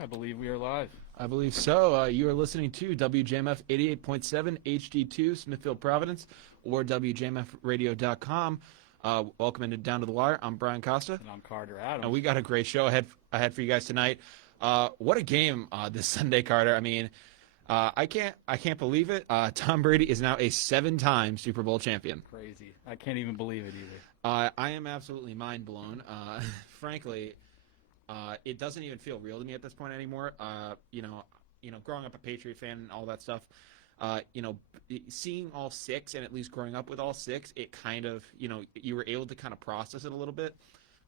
I believe we are live. I believe so. You are listening to WJMF 88.7 HD2 Smithfield, Providence, or WJMFradio.com. Welcome into Down to the Wire. I'm Brian Costa. And I'm Carter Adams. And we got a great show ahead for you guys tonight. What a game this Sunday, Carter. I mean, I can't believe it. Tom Brady is now a 7-time Super Bowl champion. Crazy. I can't even believe it either. I am absolutely mind blown. Frankly, it doesn't even feel real to me at this point anymore. Growing up a Patriot fan and all that stuff, seeing all six and at least growing up with all six, it kind of, you were able to kind of process it a little bit.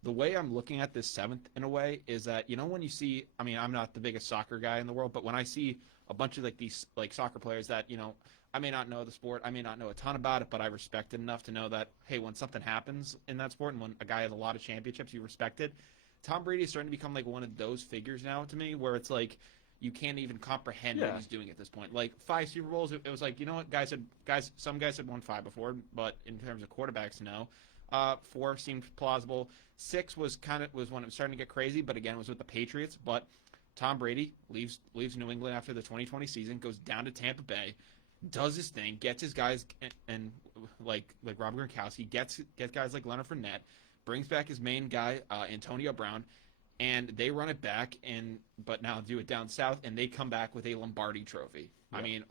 The way I'm looking at this seventh in a way is that, when you see, I'm not the biggest soccer guy in the world, but when I see a bunch of these soccer players that, I may not know the sport, I may not know a ton about it, but I respect it enough to know that, hey, when something happens in that sport and when a guy has a lot of championships, you respect it. Tom Brady is starting to become like one of those figures now to me, where it's like you can't even comprehend what he's doing at this point. Like 5 Super Bowls, it was like, what, some guys had won 5 before, but in terms of quarterbacks, no. 4 seemed plausible. 6 was when it was starting to get crazy, but again, it was with the Patriots. But Tom Brady leaves New England after the 2020 season, goes down to Tampa Bay, does his thing, gets his guys and like Rob Gronkowski, gets guys like Leonard Fournette, brings back his main guy, Antonio Brown, and they run it back, but now do it down south, and they come back with a Lombardi trophy. Yep.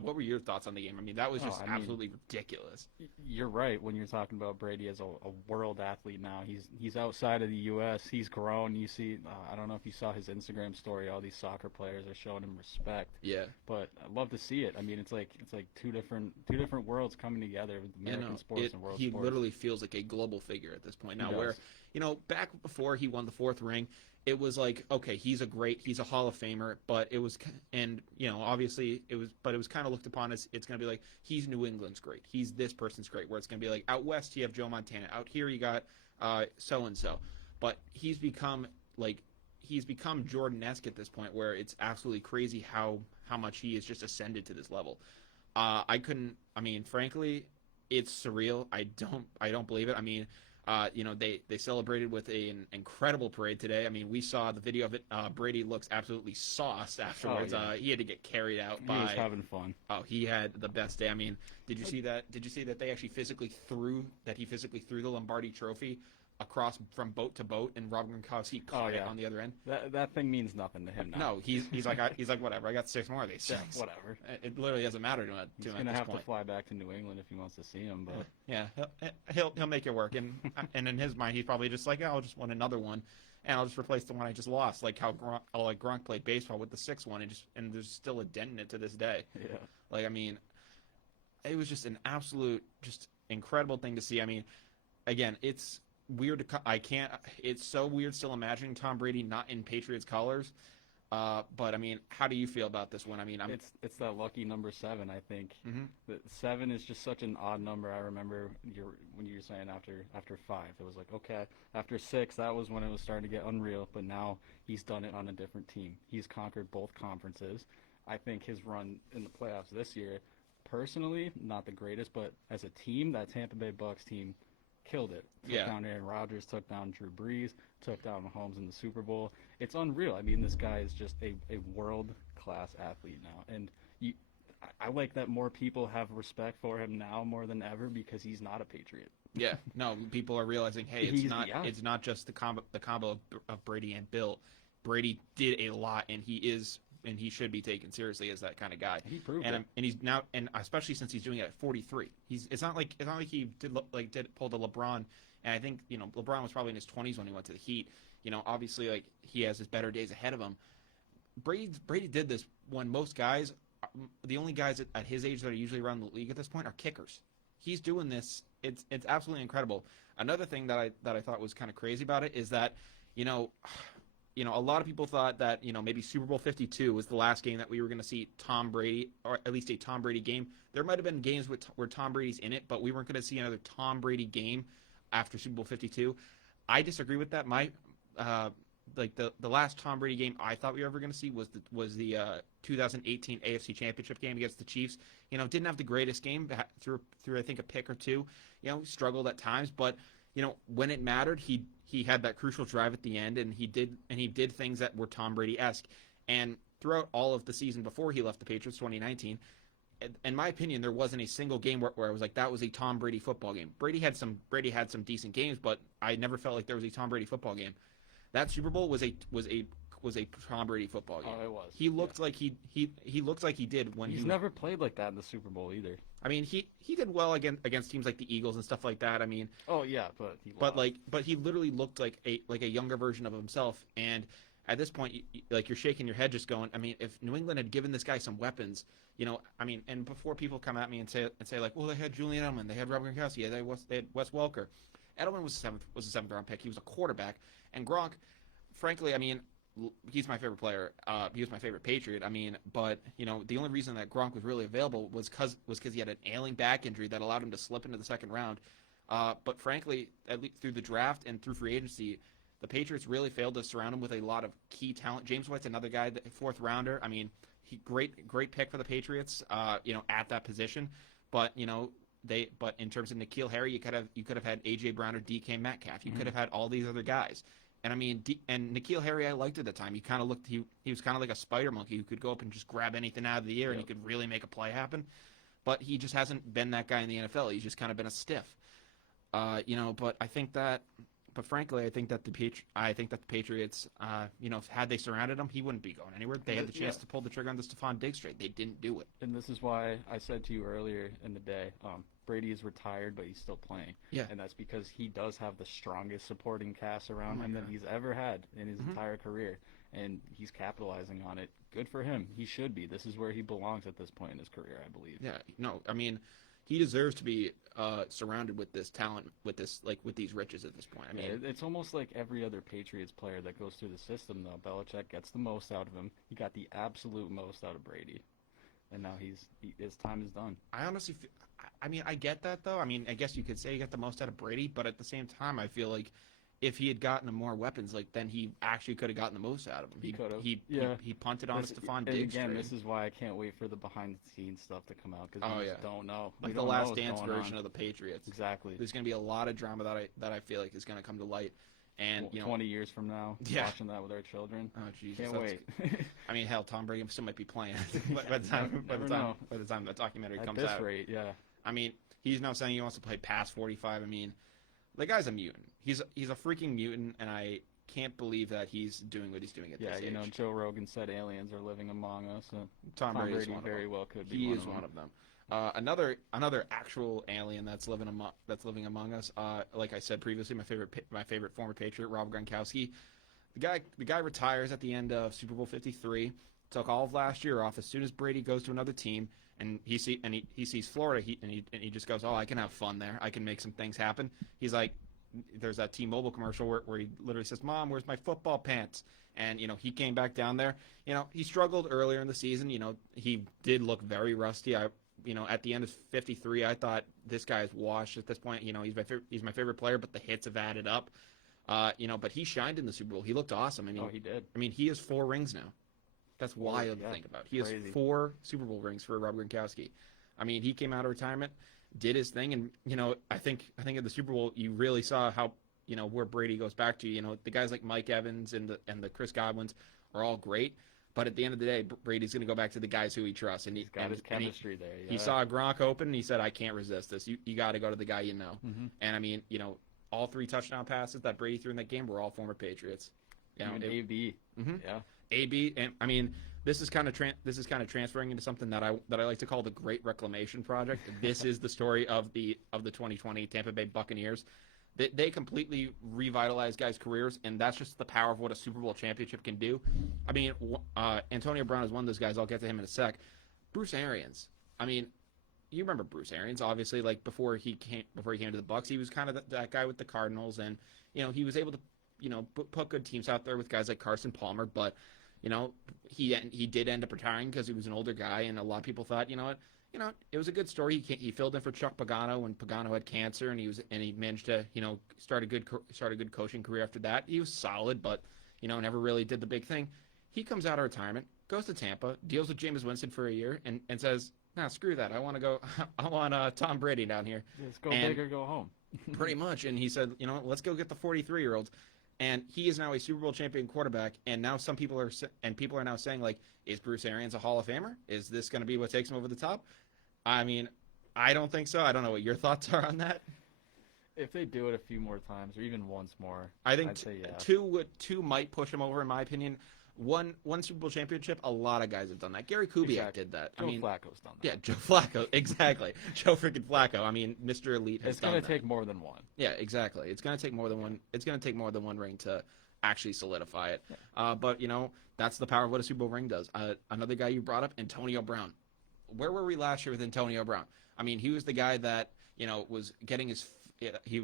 What were your thoughts on the game? That was just absolutely ridiculous. You're right when you're talking about Brady as a world athlete now. He's outside of the U.S. He's grown. You see, I don't know if you saw his Instagram story. All these soccer players are showing him respect. Yeah. But I love to see it. It's like two different worlds coming together with American sports and world sports. He literally feels like a global figure at this point now. Where back before he won the 4th ring, it was like, okay, he's a Hall of Famer, but it was, and obviously it was kind of looked upon as it's going to be like, he's New England's great, he's this person's great, where it's going to be like, out west you have Joe Montana, out here you got so-and-so, but he's become Jordan-esque at this point, where it's absolutely crazy how much he has just ascended to this level. Frankly, it's surreal. I don't believe it. They celebrated with an incredible parade today. We saw the video of it. Brady looks absolutely sauced afterwards. Oh, yeah. He had to get carried out He was having fun. Oh, he had the best day. Did you see that? Did you see that they actually physically threw the Lombardi trophy across from boat to boat, and Rob Gronkowski caught it on the other end? That thing means nothing to him now. No, he's like whatever. I got 6 more of these things. Yeah, whatever. It literally doesn't matter to him. He's gonna have to fly back to New England if he wants to see him. But yeah, he'll make it work. And and in his mind, he's probably just like, I'll just win another one, and I'll just replace the one I just lost. Like how Gronk played baseball with the 6th one, and there's still a dent in it to this day. Yeah. It was just an absolute, just incredible thing to see. Again, it's weird it's so weird still imagining Tom Brady not in Patriots colors, but how do you feel about this one? It's that lucky number 7. I think that 7 is just such an odd number. I remember when you were saying after 5, it was like, okay, after 6, that was when it was starting to get unreal, but now he's done it on a different team. He's conquered both conferences. I think his run in the playoffs this year, personally, not the greatest, but as a team, that Tampa Bay Bucs team killed it. Took down Aaron Rodgers, took down Drew Brees, took down Mahomes in the Super Bowl. It's unreal. This guy is just a world-class athlete now. And I like that more people have respect for him now more than ever because he's not a Patriot. Yeah. No, people are realizing, hey, it's not just the combo of Brady and Bill. Brady did a lot, and he should be taken seriously as that kind of guy. He proved it. And he's now, and especially since he's doing it at 43. It's not like he did pull the LeBron, and I think LeBron was probably in his 20s when he went to the Heat. Obviously he has his better days ahead of him. Brady did this when most guys, the only guys at his age that are usually around the league at this point are kickers. He's doing this. It's absolutely incredible. Another thing that I thought was kind of crazy about it is that a lot of people thought that, maybe Super Bowl 52 was the last game that we were going to see Tom Brady, or at least a Tom Brady game. There might have been games where Tom Brady's in it, but we weren't going to see another Tom Brady game after Super Bowl 52. I disagree with that. The last Tom Brady game I thought we were ever going to see was the 2018 AFC Championship game against the Chiefs. Didn't have the greatest game through I think a pick or two. Struggled at times, but when it mattered, he had that crucial drive at the end, and he did things that were Tom Brady-esque. And throughout all of the season before he left the Patriots, 2019, in my opinion, there wasn't a single game where I was like, that was a Tom Brady football game. Brady had some decent games, but I never felt like there was a Tom Brady football game. That Super Bowl was a Tom Brady football game. Oh, it was. He looked like he looked like he did when he's never played like that in the Super Bowl either. I mean, he did well against teams like the Eagles and stuff like that. I mean, oh yeah, but he literally looked like a younger version of himself. And at this point, you're shaking your head, just going, I mean, if New England had given this guy some weapons, I mean, and before people come at me and say like, well, they had Julian Edelman, they had Rob Gronkowski, they had Wes Welker. Edelman was a seventh round pick. He was a quarterback, and Gronk, frankly, I mean, he's my favorite player. He was my favorite Patriot. I mean, but the only reason that Gronk was really available was because he had an ailing back injury that allowed him to slip into the second round. But frankly, at least through the draft and through free agency, the Patriots really failed to surround him with a lot of key talent. James White's another guy, fourth rounder. I mean, great pick for the Patriots. At that position, but but in terms of N'Keal Harry, you could have had A.J. Brown or DK Metcalf. You could have had all these other guys. And I mean, and N'Keal Harry, I liked at the time. He kind of looked, he was kind of like a spider monkey who could go up and just grab anything out of the air, and he could really make a play happen. But he just hasn't been that guy in the NFL. He's just kind of been a stiff. But frankly, I think that the Patriots, had they surrounded him, he wouldn't be going anywhere. They had the chance to pull the trigger on the Stephon Diggs trade. They didn't do it. And this is why I said to you earlier in the day, Brady is retired, but he's still playing. Yeah. And that's because he does have the strongest supporting cast around him that he's ever had in his entire career. And he's capitalizing on it. Good for him. He should be. This is where he belongs at this point in his career, I believe. Yeah. No, I mean, he deserves to be surrounded with this talent, with these riches at this point. I mean, it's almost like every other Patriots player that goes through the system, though. Belichick gets the most out of him. He got the absolute most out of Brady. And now his time is done. I honestly feel, I mean, I get that, though. I mean, I guess you could say he got the most out of Brady, but at the same time, I feel like if he had gotten more weapons, then he actually could have gotten the most out of him. He could have. He punted on Stephon Diggs. And again, this is why I can't wait for the behind-the-scenes stuff to come out, because we just don't know. Like the Last Dance version of the Patriots. Exactly. There's going to be a lot of drama that I feel like is going to come to light. And 20 years from now, watching that with our children. Oh, Jesus. Can't wait. I mean, hell, Tom Brady still might be playing by the time the documentary comes out. At this rate, yeah. I mean, he's now saying he wants to play past 45. I mean, the guy's a mutant. He's a freaking mutant, and I can't believe that he's doing what he's doing at this age. Joe Rogan said aliens are living among us. Tom Brady very well could be. He is one of them. Another actual alien that's living among us. Like I said previously, my favorite former Patriot, Rob Gronkowski. The guy retires at the end of Super Bowl 53. Took all of last year off. As soon as Brady goes to another team, and he sees Florida, he just goes, oh, I can have fun there. I can make some things happen. He's like, there's that T-Mobile commercial where he literally says, Mom, where's my football pants? And he came back down there. He struggled earlier in the season. He did look very rusty. At the end of 53, I thought this guy's washed at this point. He's my favorite player, but the hits have added up. But he shined in the Super Bowl. He looked awesome. I mean, he did. I mean, he has 4 rings now. That's wild to think about. He has 4 Super Bowl rings for Rob Gronkowski. I mean, he came out of retirement, did his thing, and I think at the Super Bowl you really saw how where Brady goes back to. The guys like Mike Evans and the Chris Godwins are all great. But at the end of the day, Brady's going to go back to the guys who he trusts, and he's got his chemistry there. Yeah. He saw Gronk open, and he said, "I can't resist this. You got to go to the guy you know." Mm-hmm. And I mean, all 3 touchdown passes that Brady threw in that game were all former Patriots. AB. Mm-hmm. Yeah. AB, and I mean, this is kind of transferring into something that I like to call the Great Reclamation Project. This is the story of the 2020 Tampa Bay Buccaneers. They completely revitalized guys' careers, and that's just the power of what a Super Bowl championship can do. I mean, Antonio Brown is one of those guys. I'll get to him in a sec. Bruce Arians. I mean, you remember Bruce Arians, obviously. Like before he came to the Bucs, he was kind of that guy with the Cardinals, and he was able to put good teams out there with guys like Carson Palmer. But he did end up retiring because he was an older guy, and a lot of people thought, it was a good story. He filled in for Chuck Pagano when Pagano had cancer, and he managed to start a good coaching career after that. He was solid, but never really did the big thing. He comes out of retirement, goes to Tampa, deals with Jameis Winston for a year, and says, "Nah, screw that. I want Tom Brady down here. Let's go big or go home." pretty much. And he said, let's go get the 43-year-olds. And he is now a Super Bowl champion quarterback. And now people are now saying, like, is Bruce Arians a Hall of Famer? Is this going to be what takes him over the top? I mean, I don't think so. I don't know what your thoughts are on that. If they do it a few more times, or even once more, I think I'd say yeah. two might push him over, in my opinion. One Super Bowl championship, a lot of guys have done that. Gary Kubiak did that. Joe Flacco's done that. Yeah, Joe Flacco, exactly. Joe freaking Flacco. I mean, Mr. Elite has done that. It's going to take more than one. Yeah, exactly. It's going to take more than one. It's going to take more than one ring to actually solidify it. Yeah. But that's the power of what a Super Bowl ring does. Another guy you brought up, Antonio Brown. Where were we last year with Antonio Brown? I mean, he was the guy that was getting his. He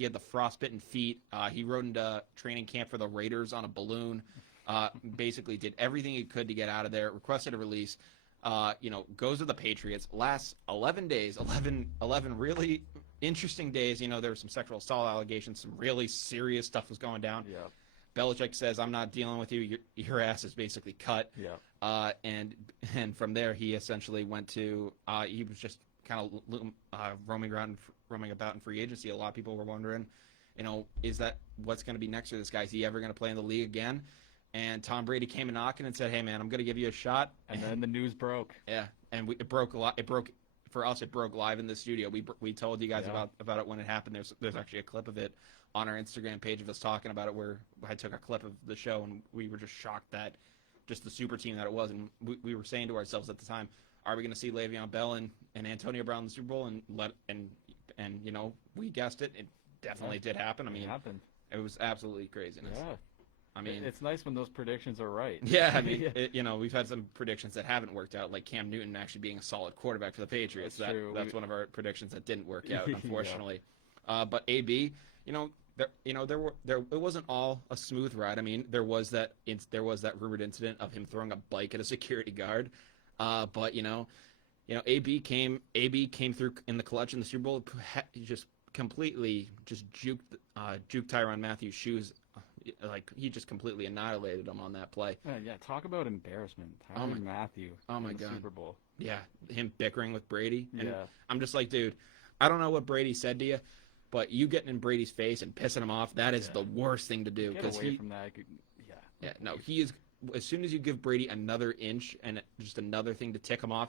had the frostbitten feet. He rode into training camp for the Raiders on a balloon. Basically did everything he could to get out of there. Requested a release. Goes to the Patriots. Lasts 11 days. 11 really interesting days. There were some sexual assault allegations. Some really serious stuff was going down. Yeah. Belichick says, "I'm not dealing with you. Your ass is basically cut." Yeah. And from there, he essentially went to. He was just kind of roaming about in free agency. A lot of people were wondering, is that what's going to be next for this guy? Is he ever going to play in the league again? And Tom Brady came a knocking and said, "Hey man, I'm going to give you a shot." And then the news broke. Yeah, and it broke a lot. It broke for us. It broke live in the studio. We told you guys about it when it happened. There's actually a clip of it on our Instagram page of us talking about it, where I took a clip of the show and we were just shocked that just the super team that it was. And we were saying to ourselves at the time, are we going to see Le'Veon Bell and Antonio Brown in the Super Bowl? And we guessed it. It definitely did happen. I mean, it was absolutely craziness. Yeah. I mean, it's nice when those predictions are right. Yeah, I mean, we've had some predictions that haven't worked out, like Cam Newton actually being a solid quarterback for the Patriots. That's one of our predictions that didn't work out, unfortunately. But AB, it wasn't all a smooth ride. I mean, there was that rumored incident of him throwing a bike at a security guard. But AB came through in the clutch in the Super Bowl. He just completely juked Tyrann Mathieu' shoes. Like, he just completely annihilated him on that play. Yeah, talk about embarrassment. Tyrann Mathieu. Oh my God. Super Bowl. Yeah, him bickering with Brady. And yeah. I'm just like, dude, I don't know what Brady said to you, but you getting in Brady's face and pissing him off, that is the worst thing to do. Get away from that. He is. As soon as you give Brady another inch and just another thing to tick him off,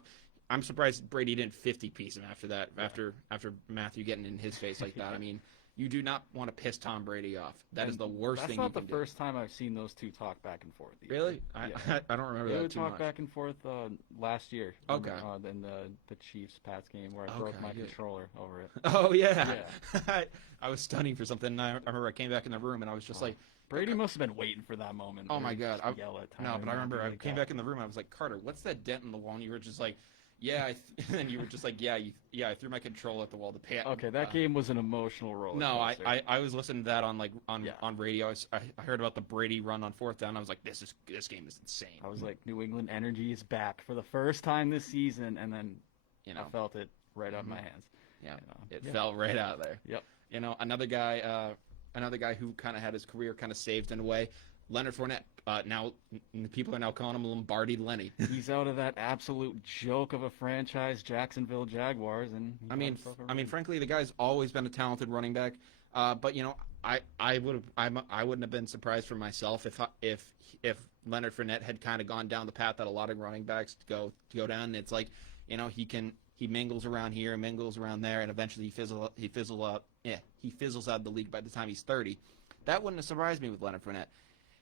I'm surprised Brady didn't 50-piece him after that. Yeah. After Mathieu getting in his face like that. I mean, you do not want to piss Tom Brady off. That is the worst thing you can do. That's not the first time I've seen those two talk back and forth. Either. Really? I don't remember that too much. They would talk back and forth last year. Okay. In the Chiefs-Pats game where I broke my controller over it. Oh, yeah. I was stunning for something. And I remember I came back in the room and I was just like, Brady must have been waiting for that moment. Oh, my God. But I remember I came back in the room and I was like, Carter, what's that dent in the wall? And you were just like, yeah, and you were just like, I threw my controller at the wall to pay. Okay, that game was an emotional roller coaster. No, I was listening to that on radio. I heard about the Brady run on fourth down. I was like, this game is insane. I was like, New England energy is back for the first time this season, and then I felt it right out of my hands. Yeah, it fell right out of there. Yep. Another guy who kind of had his career kind of saved in a way. Leonard Fournette. Now people are now calling him Lombardi Lenny. He's out of that absolute joke of a franchise, Jacksonville Jaguars, and I mean, frankly, the guy's always been a talented running back. But I wouldn't have been surprised for myself if Leonard Fournette had kind of gone down the path that a lot of running backs go down. And it's like, he mingles around here, mingles around there, and eventually he fizzles out of the league by the time he's 30. That wouldn't have surprised me with Leonard Fournette.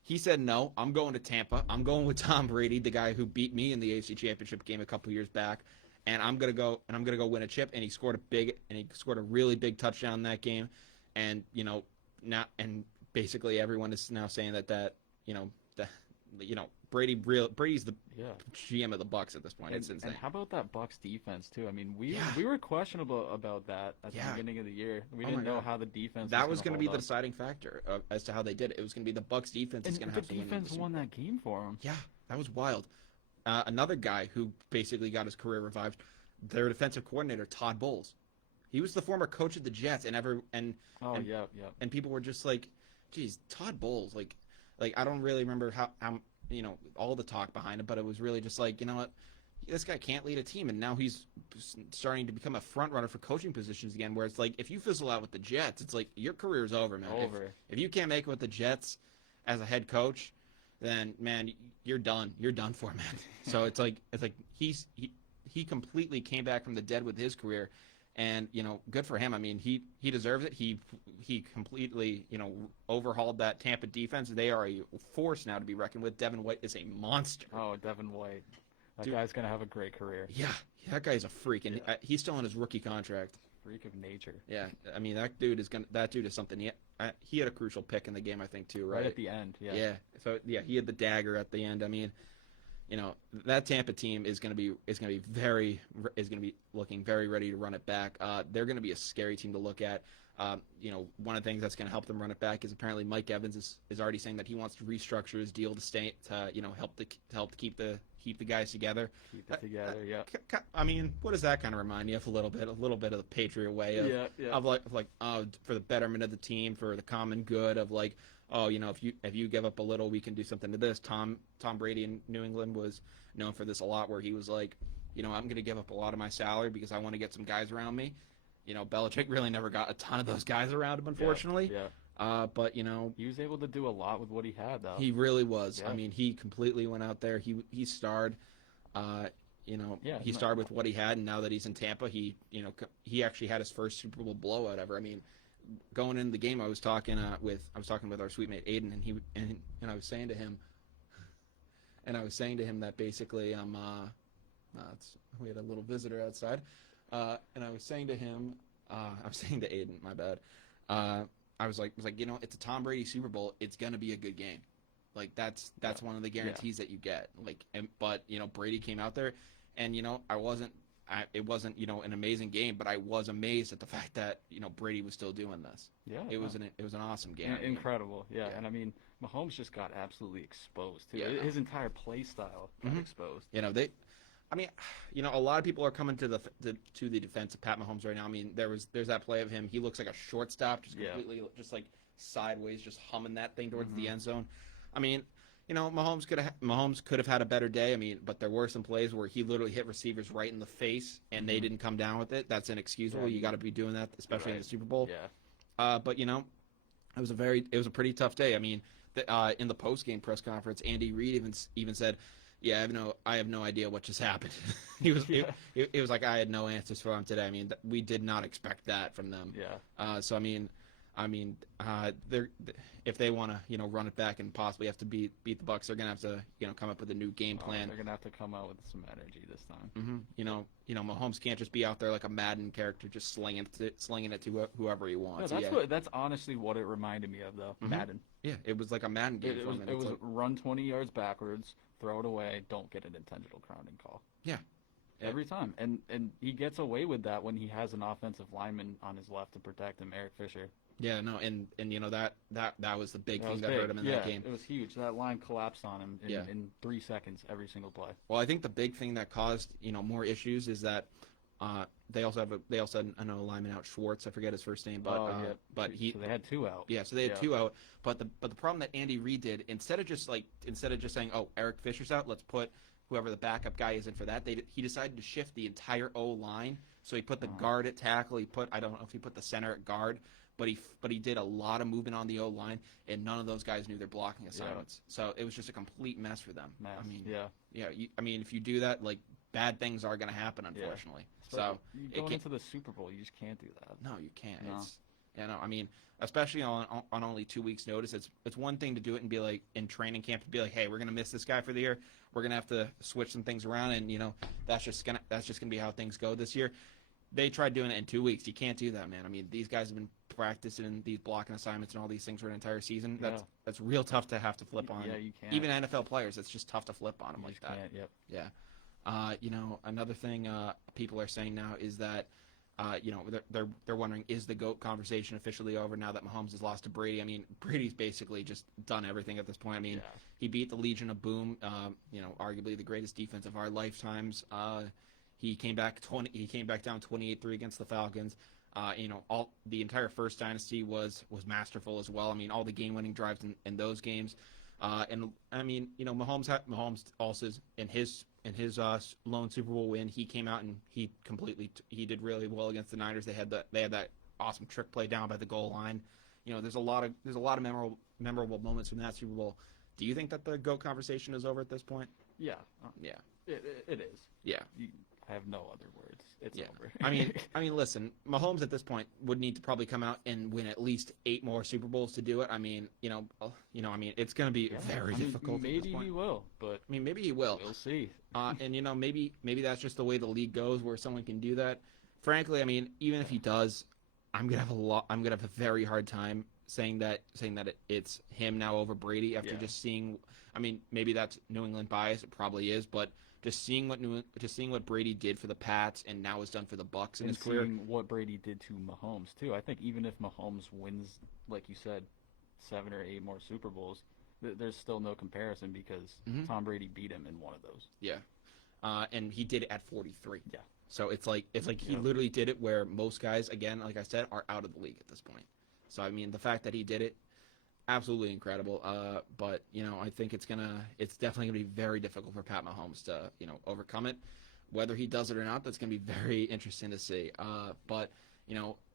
He said, no, I'm going to Tampa. I'm going with Tom Brady, the guy who beat me in the AFC Championship game a couple years back, and I'm gonna go win a chip. And he scored a really big touchdown in that game. And basically everyone is now saying that Brady's the GM of the Bucs at this point. It's insane. And how about that Bucs defense too? I mean, we were questionable about that at the beginning of the year. We didn't know how the defense. That was going to be the deciding factor as to how they did it. It was going to be the Bucs defense is going to have to win. The defense won that game for them. Yeah, that was wild. Another guy who basically got his career revived, their defensive coordinator Todd Bowles. He was the former coach of the Jets, and people were just like, "Geez, Todd Bowles." Like I don't really remember how all the talk behind it, but it was really just like, you know what, this guy can't lead a team, and now he's starting to become a front runner for coaching positions again. Where it's like, if you fizzle out with the Jets, it's like your career's over, man. If you can't make it with the Jets as a head coach, then man, you're done. You're done for, man. So it's like he completely came back from the dead with his career, and good for him. I mean, he deserves it. He completely overhauled that Tampa defense. They are a force now to be reckoned with. Devin White is a monster. Oh, Devin White. That guy's going to have a great career. Yeah, that guy's a freak, and he's still on his rookie contract. Freak of nature. Yeah, I mean, that dude is something. He had a crucial pick in the game, I think, too, right? Right at the end, yeah. Yeah, so, he had the dagger at the end. I mean, that Tampa team is going to be looking very ready to run it back. They're going to be a scary team to look at. One of the things that's going to help them run it back is apparently Mike Evans is already saying that he wants to restructure his deal to help keep the guys together. Keep it together, yeah. I mean, what does that kind of remind you of a little bit of the Patriot way of for the betterment of the team, for the common good of like, if you give up a little, we can do something to this. Tom Brady in New England was known for this a lot, where he was like, I'm going to give up a lot of my salary because I want to get some guys around me. Belichick really never got a ton of those guys around him, unfortunately. Yeah. But he was able to do a lot with what he had, though. He really was. Yeah. I mean, he completely went out there. He starred. He started with what he had, and now that he's in Tampa, he actually had his first Super Bowl blowout ever. I mean, going into the game, I was talking with our sweet mate Aiden, and I was saying to him, that basically we had a little visitor outside, and I was saying to Aiden, my bad. I was like, it's a Tom Brady Super Bowl. It's gonna be a good game. Like that's one of the guarantees that you get. Like, but Brady came out there, and it wasn't an amazing game, but I was amazed at the fact that Brady was still doing this. Yeah, it was an awesome game. Incredible. Yeah, and I mean, Mahomes just got absolutely exposed too. Yeah. His entire play style got exposed. A lot of people are coming to the defense of Pat Mahomes right now. I mean, there's that play of him. He looks like a shortstop, just completely just like sideways, just humming that thing towards the end zone. I mean, Mahomes could have had a better day. I mean, but there were some plays where he literally hit receivers right in the face, and they didn't come down with it. That's inexcusable. You got to be doing that, especially in the Super Bowl. Yeah. But it was a pretty tough day. I mean, in the post game press conference, Andy Reid even said, "Yeah, I have no idea what just happened." It was like I had no answers for him today. I mean, we did not expect that from them. Yeah. So if they want to run it back and possibly have to beat the Bucs, they're gonna have to come up with a new game plan. They're gonna have to come out with some energy this time. Mahomes can't just be out there like a Madden character, just slinging it to whoever he wants. No, that's honestly what it reminded me of, though. Madden. Yeah, it was like a Madden game. It was run 20 yards backwards, throw it away, don't get an intentional grounding call. Yeah. Every time. And he gets away with that when he has an offensive lineman on his left to protect him, Eric Fisher. Yeah, no, and that was the big thing that hurt him in that game. It was huge. That line collapsed on him in 3 seconds every single play. Well, I think the big thing that caused more issues is that they also had an lineman out, Schwartz. I forget his first name, but so they had 2 out. Yeah, so they had 2 out. But the problem that Andy Reid did, instead of just saying, oh, Eric Fisher's out, let's put whoever the backup guy is in for that, he decided to shift the entire O line. So he put the guard at tackle. I don't know if he put the center at guard. But he did a lot of movement on the O line, and none of those guys knew their blocking assignments. Yeah. So it was just a complete mess for them. If you do that, like bad things are going to happen, unfortunately. So going into the Super Bowl, you just can't do that. No, you can't. No. Especially on only 2 weeks' notice, it's one thing to do it and be like in training camp to be like, hey, we're going to miss this guy for the year. We're going to have to switch some things around, and that's just gonna be how things go this year. They tried doing it in 2 weeks. You can't do that, man. I mean, these guys have been practicing these blocking assignments and all these things for an entire season. That's real tough to have to flip on. Yeah, you can't. Even NFL players, it's just tough to flip on them like that. Can't, yep. Yeah. Another thing people are saying now is that they're wondering, is the GOAT conversation officially over now that Mahomes has lost to Brady? I mean, Brady's basically just done everything at this point. I mean, he beat the Legion of Boom, arguably the greatest defense of our lifetimes. He came back down 28-3 against the Falcons. The entire first dynasty was masterful as well. I mean, all the game-winning drives in those games. Mahomes also in his lone Super Bowl win, he came out and he did really well against the Niners. They had that awesome trick play down by the goal line. There's a lot of memorable moments from that Super Bowl. Do you think that the GOAT conversation is over at this point? Yeah. Yeah. It is. Yeah. I have no other words. It's over. I mean, listen, Mahomes at this point would need to probably come out and win at least 8 more Super Bowls to do it. I mean, it's going to be very difficult. Maybe he will, but maybe he will. We'll see. And maybe that's just the way the league goes, where someone can do that. Frankly, I mean, even if he does, I'm gonna have a very hard time saying that it's him now over Brady after just seeing. I mean, maybe that's New England bias. It probably is, but just seeing what Brady did for the Pats and now has done for the Bucs in his career. Seeing what Brady did to Mahomes too. I think even if Mahomes wins, like you said, 7 or 8 more Super Bowls, there's still no comparison because Tom Brady beat him in one of those. Yeah, and he did it at 43. Yeah. So it's like he literally did it where most guys, again, like I said, are out of the league at this point. So I mean, the fact that he did it, absolutely incredible. But I think it's definitely gonna be very difficult for Pat Mahomes to overcome it. Whether he does it or not, that's gonna be very interesting to see. But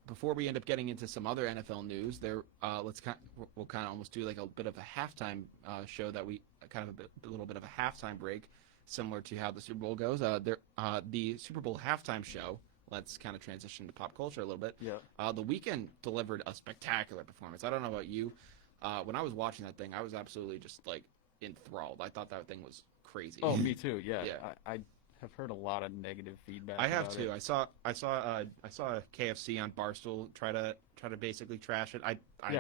before we end up getting into some other NFL news, we'll kind of almost do like a bit of a halftime show that we a little bit of a halftime break, similar to how the Super Bowl goes. The Super Bowl halftime show. Let's kind of transition to pop culture a little bit. Yeah. The Weeknd delivered a spectacular performance. I don't know about you. When I was watching that thing, I was absolutely just like enthralled. I thought that thing was crazy. Oh, me too. Yeah. I have heard a lot of negative feedback. I have too. I saw KFC on Barstool try to basically trash it. I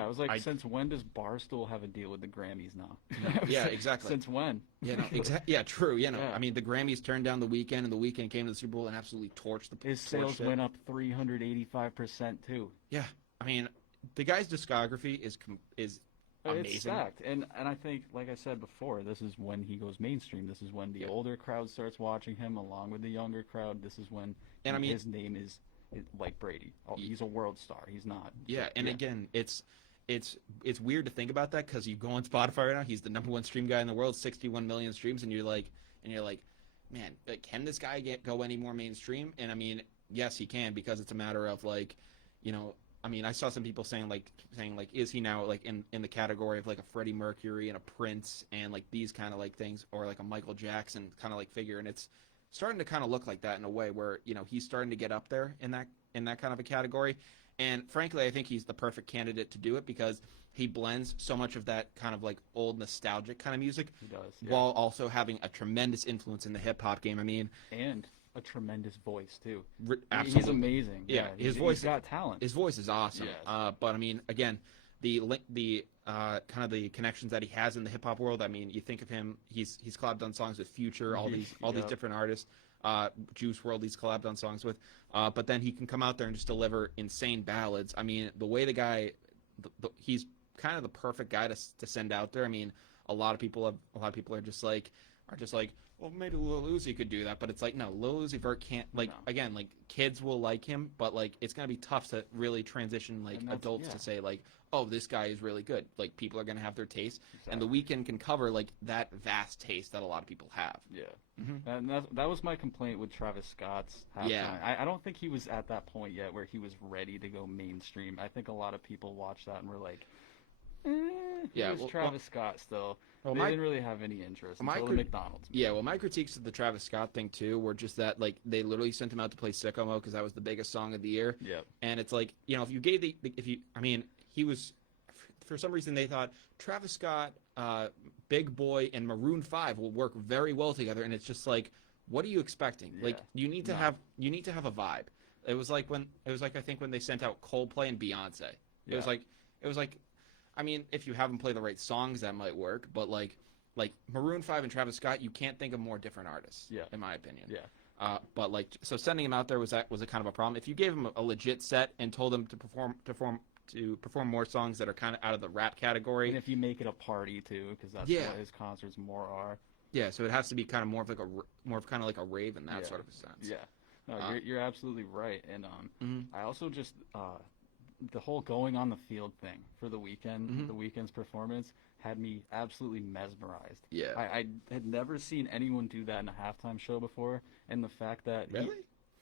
was like, since when does Barstool have a deal with the Grammys now? Yeah, exactly. Since when? Yeah, true. I mean, the Grammys turned down the Weeknd, and the Weeknd came to the Super Bowl and absolutely torched the. His sales went up 385% too. Yeah, I mean, the guy's discography is amazing. It's stacked, and I think, like I said before, this is when he goes mainstream. This is when the older crowd starts watching him, along with the younger crowd. This is when his name is like Brady. He's a world star. He's not. Yeah, and again, it's weird to think about that because you go on Spotify right now. He's the #1 stream guy in the world, 61 million streams, and you're like, man, can this guy go any more mainstream? And I mean, yes, he can, because it's a matter of like, I mean, I saw some people saying is he now like in the category of like a Freddie Mercury and a Prince and like these kind of like things, or like a Michael Jackson kind of like figure, and it's starting to kind of look like that in a way where he's starting to get up there in that kind of a category. And frankly, I think he's the perfect candidate to do it because he blends so much of that kind of like old nostalgic kind of music. He does, while also having a tremendous influence in the hip hop game. I mean, and a tremendous voice too. Absolutely. He's amazing. Yeah, he's got talent. His voice is awesome. Yes. But I mean, again, the kind of the connections that he has in the hip hop world. I mean, you think of him, he's collabed on songs with Future, all these different artists. Juice WRLD he's collabed on songs with. But then he can come out there and just deliver insane ballads. I mean, the way the guy, he's kind of the perfect guy to send out there. I mean, a lot of people are just like, well, maybe Lil Uzi could do that, but it's like, no, Lil Uzi Vert can't. Like, again, like kids will like him, but like it's gonna be tough to really transition like adults to say like, oh, this guy is really good. Like people are gonna have their taste, and the Weeknd can cover like that vast taste that a lot of people have. Yeah, and that was my complaint with Travis Scott's halftime. Yeah, I don't think he was at that point yet where he was ready to go mainstream. I think a lot of people watched that and were like, Travis Scott still. They didn't really have any interest until the McDonald's movie. Yeah, well, my critiques of the Travis Scott thing, too, were just that, like, they literally sent him out to play Sicko Mode because that was the biggest song of the year. Yep. And it's like, if you gave he was, for some reason they thought Travis Scott, Big Boy, and Maroon 5 will work very well together, and it's just like, what are you expecting? Yeah. Like, you need to have a vibe. It was like I think when they sent out Coldplay and Beyonce. It was like, I mean, if you have them play the right songs, that might work. But like Maroon 5 and Travis Scott, you can't think of more different artists. Yeah. In my opinion. Yeah. But like, so sending him out there was a kind of a problem. If you gave him a legit set and told him to perform more songs that are kind of out of the rap category, and if you make it a party too, because that's what his concerts more are. Yeah. So it has to be kind of more of kind of like a rave in that sort of a sense. Yeah. No, you're absolutely right. And I also just the whole going on the field thing for the weekend, Mm-hmm. the weekend's performance had me absolutely mesmerized. Yeah. I had never seen anyone do that in a halftime show before, and the fact that Really?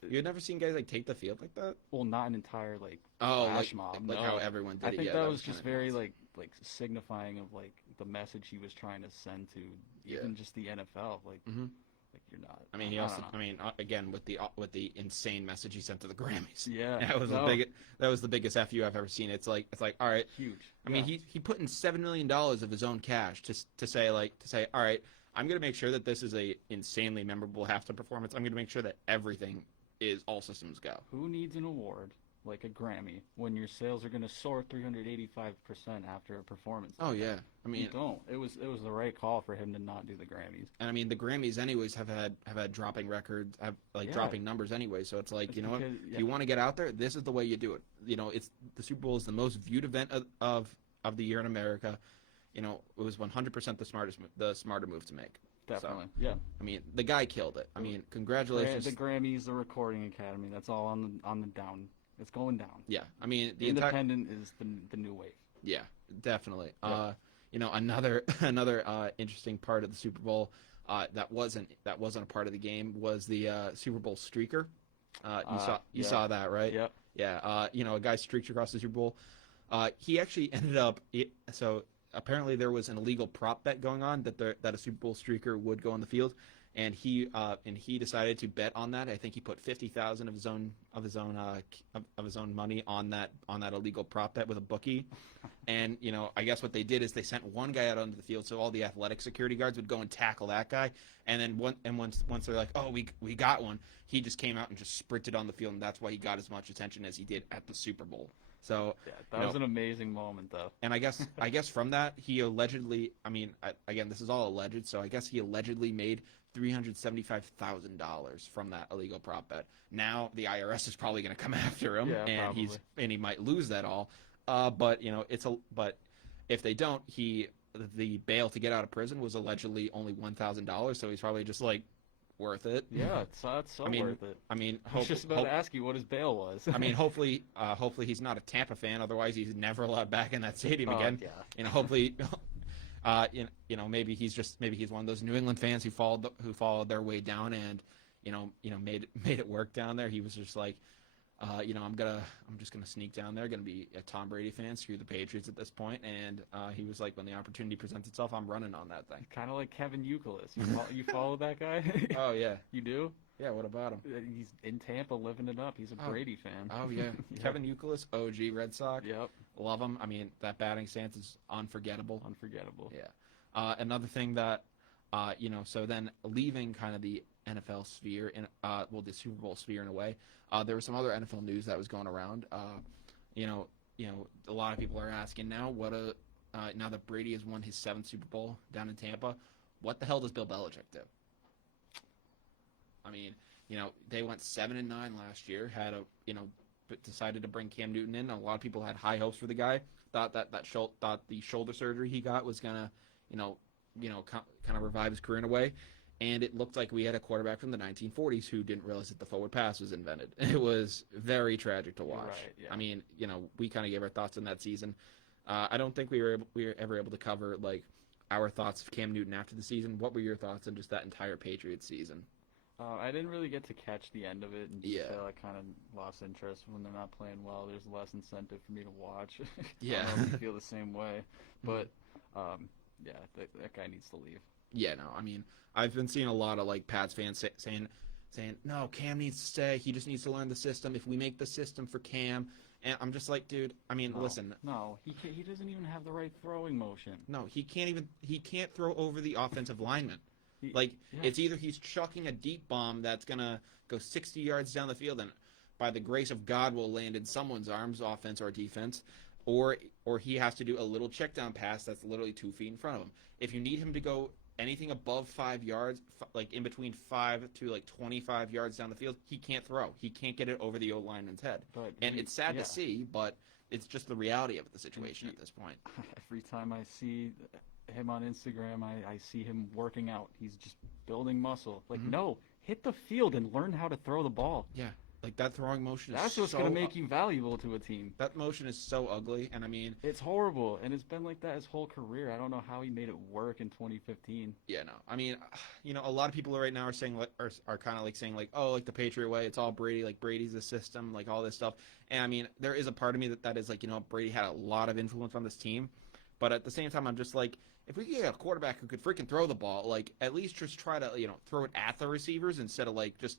You had never seen guys like take the field like that? well, not an entire like Oh, flash like mob. like No. how everyone did I it. think Yeah, that was kinda just very nuts. like signifying of like the message he was trying to send to Yeah. even just the NFL. Like, Mhm. like you're not. I mean, he I also. don't know. I mean, again with the insane message he sent to the Grammys. Yeah, That was no, the biggest fu I've ever seen. It's like all right. huge. I mean, Yeah. he put in $7 million of his own cash to say all right, I'm gonna make sure that this is a insanely memorable halftime performance. I'm gonna make sure that everything is all systems go. Who needs an award like a Grammy when your sales are going to soar 385% after a performance? Oh like yeah, that? I mean, You don't. It was the right call for him to not do the Grammys. and I mean the Grammys anyways have had dropping records, have like Yeah. dropping numbers anyway. So it's like It's you know what, because- if you want to get out there, this is the way you do it. You know, it's the Super Bowl is the most viewed event of the year in America. You know, it was 100% the smarter move to make. Definitely. Yeah. I mean, the guy killed it. I mean, congratulations. The Grammys, the Recording Academy, that's all on the down. It's going down. Yeah, I mean the entire. Independent is the new wave. Yeah, definitely. Yeah. You know, another interesting part of the Super Bowl that wasn't a part of the game was the Super Bowl streaker. You Yeah. saw that, right? Yep. Yeah. You know, a guy streaked across the Super Bowl. He actually ended up. So apparently there was an illegal prop bet going on that a Super Bowl streaker would go on the field, and he decided to bet on that. I think he put 50,000 of his own money on that illegal prop bet with a bookie. And you know, I guess what they did is they sent one guy out onto the field, so all the athletic security guards would go and tackle that guy. And then once they're like, oh, we got one, he just came out and just sprinted on the field, and that's why he got as much attention as he did at the Super Bowl. So Yeah, that was an amazing moment, though. and I guess from that he allegedly, I mean, again, this is all alleged, so I guess he allegedly made $375,000 from that illegal prop bet. Now the IRS is probably going to come after him, Yeah, and probably. he might lose that all. But you know, but if they don't, the bail to get out of prison was allegedly only $1,000, so he's probably just like worth it. Yeah, it's so I mean, worth it. I mean, I was just about to ask you what his bail was. I mean, hopefully he's not a Tampa fan. Otherwise, he's never allowed back in that stadium again. Yeah. You know, hopefully, you know, maybe he's one of those New England fans who followed their way down and, you know, made it work down there. He was just like, you know, I'm just gonna sneak down there, gonna be a Tom Brady fan, screw the Patriots at this point. And he was like, when the opportunity presents itself, I'm running on that thing. Kind of like Kevin Youkilis. You follow that guy? Oh yeah, You do? yeah. What about him? He's in Tampa living it up. He's a Brady fan. Oh yeah, Yeah. Kevin Youkilis, OG Red Sox. Yep. Love him. I mean, that batting stance is unforgettable. Unforgettable. Yeah. Another thing that, you know, so then leaving kind of the NFL sphere and the Super Bowl sphere in a way, there was some other NFL news that was going around. You know, a lot of people are asking now, now that Brady has won his 7th Super Bowl down in Tampa, what the hell does Bill Belichick do? I mean, you know, they went 7-9 last year. Decided to bring Cam Newton in. A lot of people had high hopes for the guy. Thought the shoulder surgery he got was gonna, kind of revive his career in a way. And it looked like we had a quarterback from the 1940s who didn't realize that the forward pass was invented. It was very tragic to watch. Right, yeah. I mean, you know, we kind of gave our thoughts on that season. I don't think we were ever able to cover like our thoughts of Cam Newton after the season. What were your thoughts on just that entire Patriots season? I didn't really get to catch the end of it, and just, Yeah. I kind of lost interest when they're not playing well. There's less incentive for me to watch. Yeah. I don't know if you feel the same way, but yeah, that guy needs to leave. Yeah, no, I mean, I've been seeing a lot of like Pats fans saying, no, Cam needs to stay. He just needs to learn the system. If we make the system for Cam, and I'm just like, dude, I mean, listen. No, he doesn't even have the right throwing motion. No, he can't throw over the offensive lineman. Yeah. It's either he's chucking a deep bomb that's gonna go 60 yards down the field and by the grace of God will land in someone's arms, offense or defense, or he has to do a little check down pass that's literally 2 feet in front of him. If you need him to go anything above 5 yards, like in between 5 to like 25 yards down the field, he can't throw. He can't get it over the O-lineman's head. And it's sad to see, but it's just the reality of the situation at this point. Every time I see him on Instagram, I see him working out. He's just building muscle. Like, no, hit the field and learn how to throw the ball. Yeah. Like that throwing motion is That's what's going to make you valuable to a team. That motion is so ugly, and I mean, it's horrible, and it's been like that his whole career. I don't know how he made it work in 2015. Yeah, no. I mean, a lot of people right now are saying are kind of like saying like, oh, like the Patriot way, it's all Brady, like Brady's the system, like all this stuff. And I mean, there is a part of me that is like, Brady had a lot of influence on this team, but at the same time, I'm just like, if we could get a quarterback who could freaking throw the ball, like at least just try to throw it at the receivers instead of like just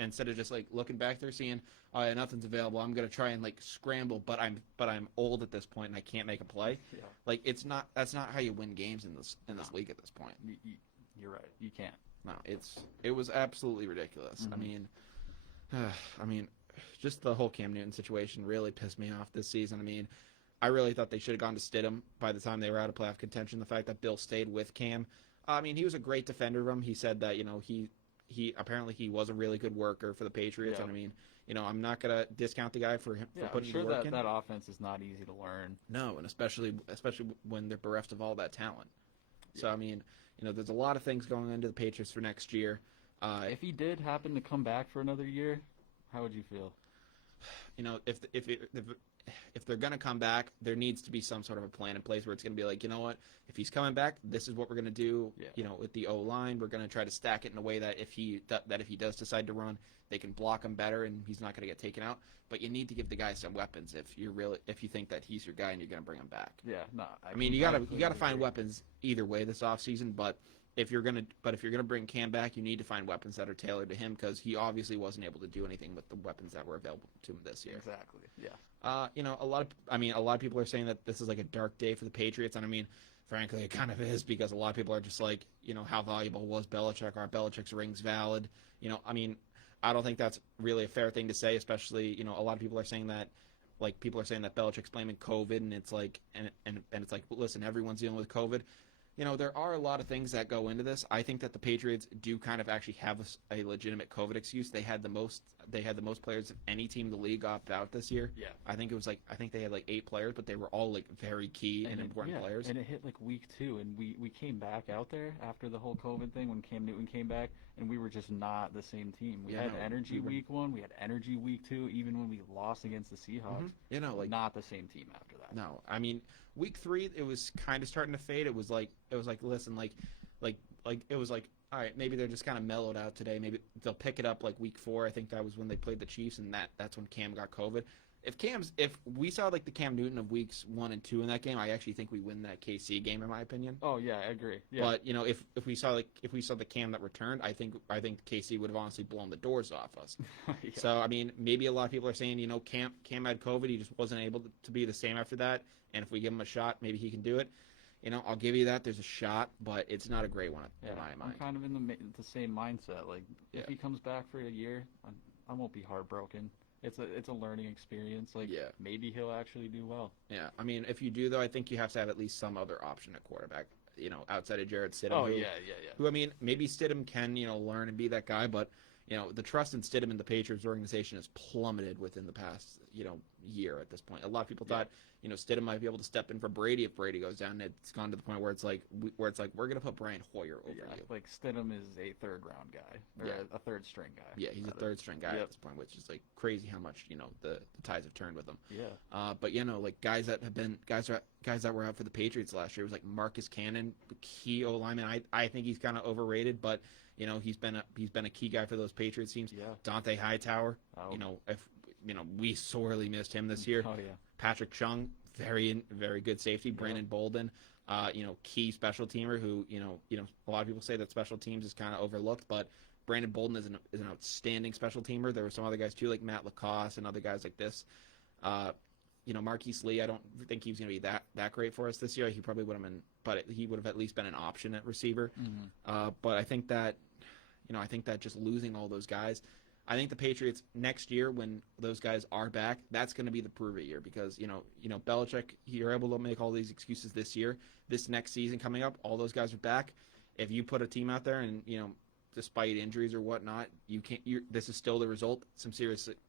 instead of just like looking back there seeing nothing's available, I'm gonna try and like scramble, but I'm old at this point and I can't make a play. Yeah. Like that's not how you win games in this league at this point. You're right. You can't. No, it was absolutely ridiculous. Mm-hmm. I mean, just the whole Cam Newton situation really pissed me off this season. I mean, I really thought they should have gone to Stidham by the time they were out of playoff contention. The fact that Bill stayed with Cam, I mean, he was a great defender of him. He said that he apparently he was a really good worker for the Patriots. Yeah. And I mean, I'm not gonna discount the guy for putting the work in. That offense is not easy to learn. No, and especially when they're bereft of all that talent. Yeah. So I mean, there's a lot of things going into the Patriots for next year. If he did happen to come back for another year, how would you feel? If they're going to come back, there needs to be some sort of a plan in place where it's going to be like, you know what, if he's coming back, this is what we're going to do. Yeah. With the O-line, we're going to try to stack it in a way that if he does decide to run, they can block him better and he's not going to get taken out. But you need to give the guy some weapons if you think that he's your guy and you're going to bring him back. Yeah, no. I mean, you got to find weapons either way this offseason, but if you're gonna bring Cam back, you need to find weapons that are tailored to him because he obviously wasn't able to do anything with the weapons that were available to him this year. Exactly. Yeah. A lot of people are saying that this is like a dark day for the Patriots, and I mean, frankly, it kind of is because a lot of people are just like, how valuable was Belichick? Are Belichick's rings valid? I mean, I don't think that's really a fair thing to say, especially, a lot of people are saying that. Like people are saying that Belichick's blaming COVID, and it's like, and it's like, listen, everyone's dealing with COVID. There are a lot of things that go into this. I think that the Patriots do kind of actually have a legitimate COVID excuse. They had the most players of any team in the league opt out this year. Yeah. I think they had like 8 players, but they were all like very key and important players. And it hit like week 2, and we came back out there after the whole COVID thing when Cam Newton came back, and we were just not the same team. We had energy week 1, we had energy week 2, even when we lost against the Seahawks. Mm-hmm. Not the same team after that. No, I mean, week 3 it was kind of starting to fade. It was like listen, it was like, all right, maybe they're just kind of mellowed out today. Maybe they'll pick it up like week 4. I think that was when they played the Chiefs, and that's when Cam got COVID. If we saw like the Cam Newton of weeks 1 and 2 in that game, I actually think we win that KC game in my opinion. Oh yeah, I agree. Yeah. But if we saw the Cam that returned, I think KC would have honestly blown the doors off us. Yeah. So I mean, maybe a lot of people are saying Cam had COVID, he just wasn't able to be the same after that. And if we give him a shot, maybe he can do it. I'll give you that. There's a shot, but it's not a great one in my mind. I'm kind of in the same mindset. Like if he comes back for a year, I won't be heartbroken. It's a learning experience. Like maybe he'll actually do well. Yeah, I mean, if you do though, I think you have to have at least some other option at quarterback. Outside of Jarrett Stidham. Oh yeah. Who I mean, maybe Stidham can learn and be that guy, but the trust in Stidham in the Patriots organization has plummeted within the past year at this point. A lot of people thought Stidham might be able to step in for Brady if Brady goes down. It's gone to the point where it's like we're gonna put Brian Hoyer over you. Like Stidham is a 3rd round guy or a 3rd string guy. Yeah, he's a 3rd string guy at this point, which is like crazy how much the tides have turned with him. Yeah. But like guys that were out for the Patriots last year was like Marcus Cannon, the key O lineman. I think he's kind of overrated, but he's been a key guy for those Patriots teams. Yeah. Dante Hightower. If we sorely missed him this year. Oh yeah. Patrick Chung, very good safety. Brandon Bolden, key special teamer who a lot of people say that special teams is kind of overlooked, but Brandon Bolden is an outstanding special teamer. There were some other guys too, like Matt Lacoste and other guys like this. Marquise Lee, I don't think he was going to be that great for us this year. He probably would have been, but he would have at least been an option at receiver. Mm-hmm. But I think that just losing all those guys, I think the Patriots next year when those guys are back, that's going to be the prove it year because Belichick, you're able to make all these excuses this year. This next season coming up, all those guys are back. If you put a team out there and despite injuries or whatnot, this is still the result.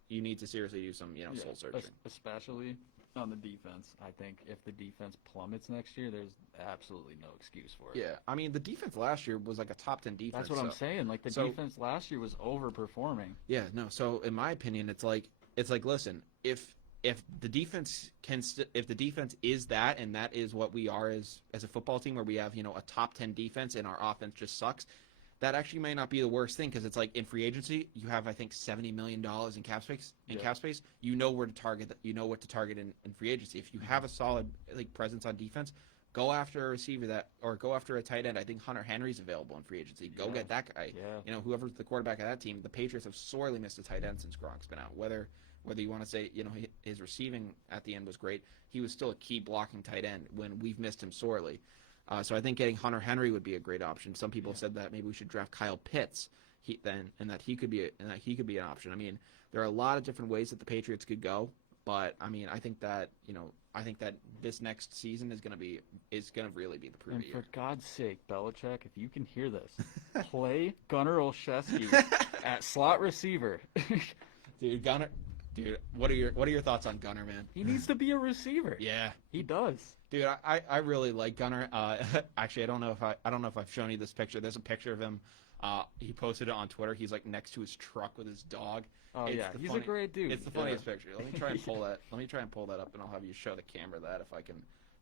You need to seriously do some soul searching. Especially on the defense. I think if the defense plummets next year, there's absolutely no excuse for it. Yeah, I mean, the defense last year was like a top 10 defense. That's what I'm saying. Like, the defense last year was overperforming. Yeah, no. So in my opinion, it's like listen, if the defense if the defense is that, and that is what we are as a football team, where we have, a top 10 defense and our offense just sucks, that actually may not be the worst thing, because it's like in free agency you have, I think, $70 million in cap space. Cap space, you know where to target. You know what to target in free agency. If you have a solid presence on defense, go after a receiver or go after a tight end. I think Hunter Henry's available in free agency. Go get that guy. Yeah. Whoever's the quarterback of that team. The Patriots have sorely missed a tight end since Gronk's been out. Whether you want to say, his receiving at the end was great, he was still a key blocking tight end when we've missed him sorely. So I think getting Hunter Henry would be a great option. Some people said that maybe we should draft Kyle Pitts and that he could be an option. I mean, there are a lot of different ways that the Patriots could go, but I mean, I think that this next season is going to really be the preview. And for God's sake, Belichick, if you can hear this, play Gunnar Olszewski at slot receiver. Dude, what are your thoughts on Gunnar, man? He needs to be a receiver. Yeah, he does. Dude, I really like Gunnar. Actually, I don't know if I've shown you this picture. There's a picture of him. He posted it on Twitter. He's like next to his truck with his dog. Oh, he's a great dude. It's the funniest picture. Let me try and pull that. Let me try and pull that up, and I'll have you show the camera that if I can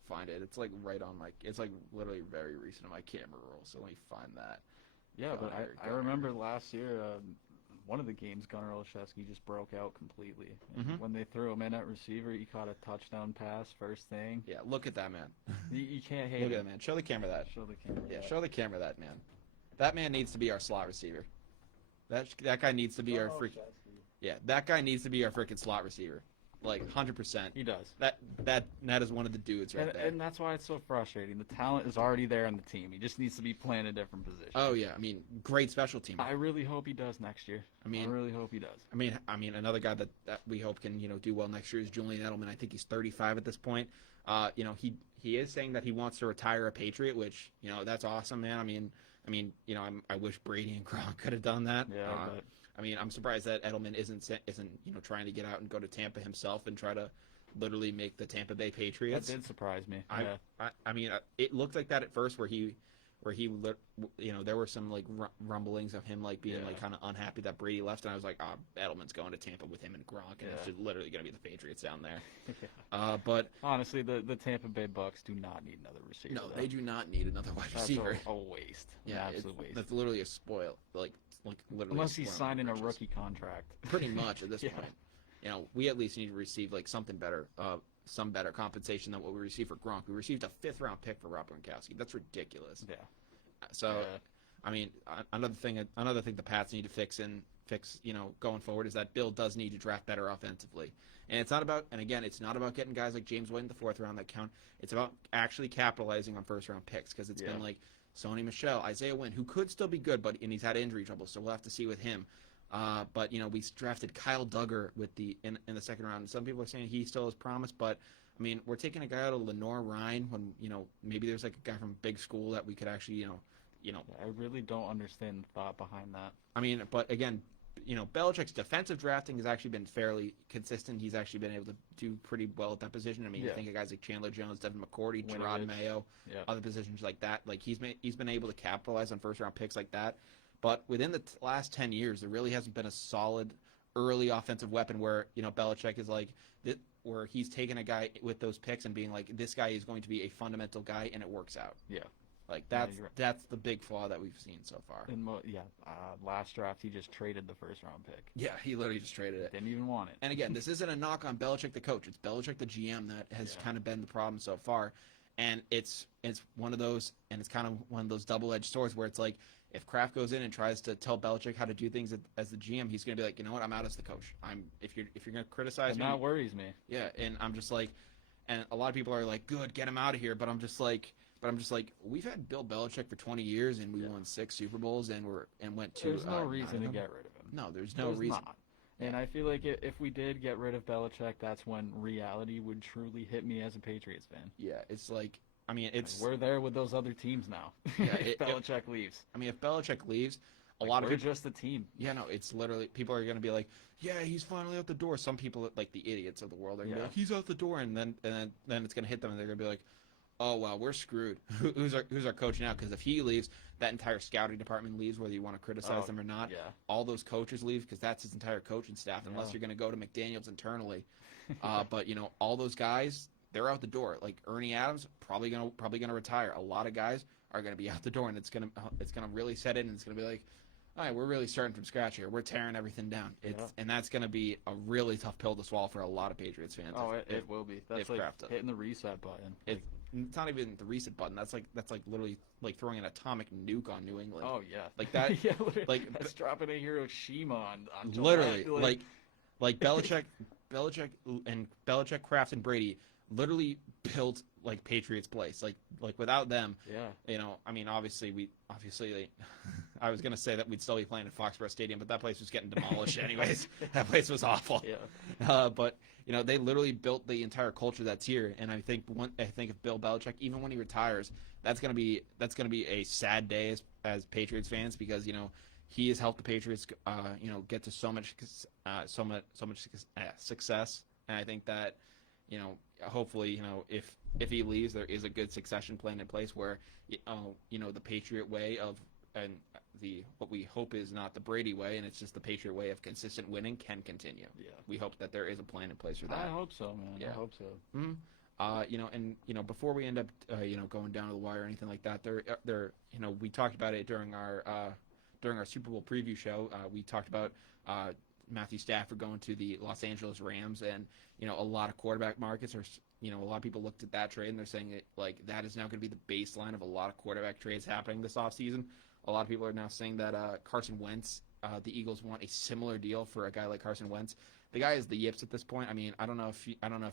find it. It's like right on it's like literally very recent in my camera roll. So let me find that. Yeah, but I remember last year. One of the games, Gunnar Olszewski just broke out completely. When they threw him in at receiver, he caught a touchdown pass first thing. Yeah, look at that, man. You can't hate Look him. at that, man. Show the camera that. Show the camera. Yeah, show the camera that, man. That man needs to be our slot receiver. That guy needs to be our freaking. Yeah, that guy needs to be our freaking slot receiver. Like 100%. He does. That is one of the dudes right there. And that's why it's so frustrating. The talent is already there on the team. He just needs to be playing a different position. Oh yeah, I mean, great special team. I really hope he does next year. I really hope he does. I mean, another guy that we hope can do well next year is Julian Edelman. I think he's 35 at this point. He is saying that he wants to retire a Patriot, which that's awesome, man. I wish Brady and Gronk could have done that. Yeah. But I'm surprised that Edelman isn't trying to get out and go to Tampa himself and try to literally make the Tampa Bay Patriots. That did surprise me. It looked like that at first, where there were some rumblings of him being kind of unhappy that Brady left, and I was like, Edelman's going to Tampa with him and Gronk, and it's just literally going to be the Patriots down there. But honestly, the Tampa Bay Bucks do not need another receiver. No, they do not need another wide receiver. That's a waste. Yeah, absolute waste. That's literally a spoil. Literally unless he's signing a rookie contract. Pretty much at this point. We at least need to receive something better, some better compensation than what we received for Gronk. We received a 5th round pick for Rob Gronkowski. That's ridiculous. Yeah. So, another thing the Pats need to fix going forward is that Bill does need to draft better offensively. And it's not about getting guys like James White in the 4th round that count. It's about actually capitalizing on 1st round picks, because it's been like Sony Michel, Isaiah Wynn, who could still be good, and he's had injury trouble, so we'll have to see with him. But we drafted Kyle Duggar in the 2nd round. And some people are saying he still has promise, but we're taking a guy out of Lenore Ryan when maybe there's a guy from big school that we could actually I really don't understand the thought behind that. But again, Belichick's defensive drafting has actually been fairly consistent. He's actually been able to do pretty well at that position. You think of guys like Chandler Jones, Devin McCourty, Gerard Mayo, other positions like that. He's been able to capitalize on 1st round picks like that. But within the last 10 years, there really hasn't been a solid early offensive weapon where Belichick is where he's taken a guy with those picks and being like, this guy is going to be a fundamental guy, and it works out. Yeah. That's the big flaw that we've seen so far. Last draft he just traded the 1st round pick. Yeah, he literally just traded it. Didn't even want it. And again, this isn't a knock on Belichick the coach. It's Belichick the GM that has kind of been the problem so far. And it's one of those, and it's kind of one of those double-edged swords where it's like, if Kraft goes in and tries to tell Belichick how to do things as the GM, he's going to be like, you know what, I'm out as the coach. If you're going to criticize me, that worries me. Yeah, and I'm just like, and a lot of people are like, good, get him out of here. But I'm just like, we've had Bill Belichick for 20 years, and we won 6 Super Bowls, and went to. There's no reason to get rid of him. No, there's no reason. Not. And I feel like if we did get rid of Belichick, that's when reality would truly hit me as a Patriots fan. Yeah, it's like, we're there with those other teams now. Yeah, if Belichick leaves. If Belichick leaves, a lot of we're people, just a team. yeah, no, it's literally people are gonna be like, yeah, he's finally out the door. Some people, like the idiots of the world, are gonna be like, he's out the door, and then it's gonna hit them, and they're gonna be like, oh well, we're screwed. Who's our coach now? Because if he leaves, that entire scouting department leaves, whether you want to criticize them or not. Yeah. All those coaches leave because that's his entire coaching staff, unless you're gonna go to McDaniels internally. But all those guys, they're out the door. Like Ernie Adams, probably gonna retire. A lot of guys are gonna be out the door, and it's gonna really set in, and it's gonna be like, all right, we're really starting from scratch here. We're tearing everything down. And that's going to be a really tough pill to swallow for a lot of Patriots fans. Oh, it will be. That's like hitting the reset button. It's not even the reset button. That's like literally like throwing an atomic nuke on New England. Oh yeah, like that. Yeah, like that's dropping a Hiroshima on literally like Belichick, Kraft, and Brady literally built like Patriots place. Like without them, I mean, obviously I was gonna say that we'd still be playing at Foxborough Stadium, but that place was getting demolished anyways. That place was awful. Yeah. But they literally built the entire culture that's here, and I think if Bill Belichick, even when he retires, that's gonna be a sad day as Patriots fans, because he has helped the Patriots get to so much success, and I think that hopefully if he leaves, there is a good succession plan in place where the Patriot way of what we hope is not the Brady way, and it's just the Patriot way of consistent winning can continue. Yeah. We hope that there is a plan in place for that. I hope so, man. Yeah. I hope so. Mm-hmm. Before we end up going down to the wire or anything like that, we talked about it during our Super Bowl preview show. We talked about Matthew Stafford going to the Los Angeles Rams, and a lot of quarterback markets are, a lot of people looked at that trade and they're saying that is now going to be the baseline of a lot of quarterback trades happening this offseason. A lot of people are now saying that Carson Wentz, the Eagles want a similar deal for a guy like Carson Wentz. The guy is the yips at this point. I mean, I don't know if